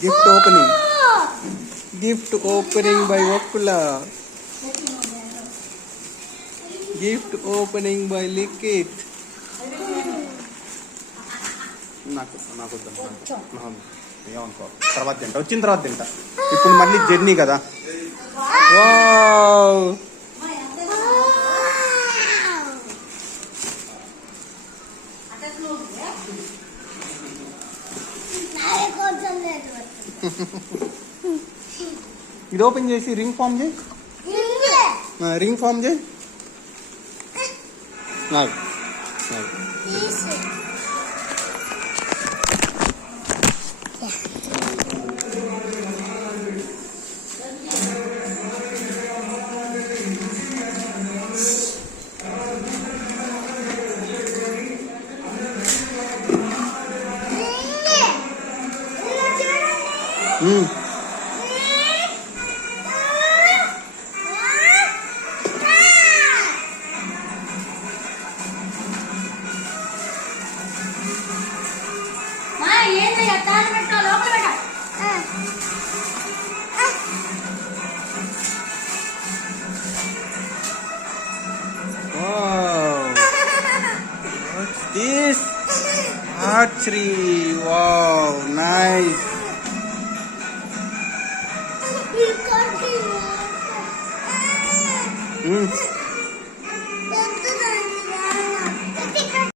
Gift opening. Gift opening by Okula. Gift opening by Likit. తర్వాత తింటా వచ్చిన తర్వాత తింటా ఇప్పుడు మళ్ళీ జర్నీ కదా వావ్ ఇది ఓపెన్ చేసి రింగ్ ఫామ్ చేయి రింగ్ ఫామ్ చేయి This archery, wow, nice.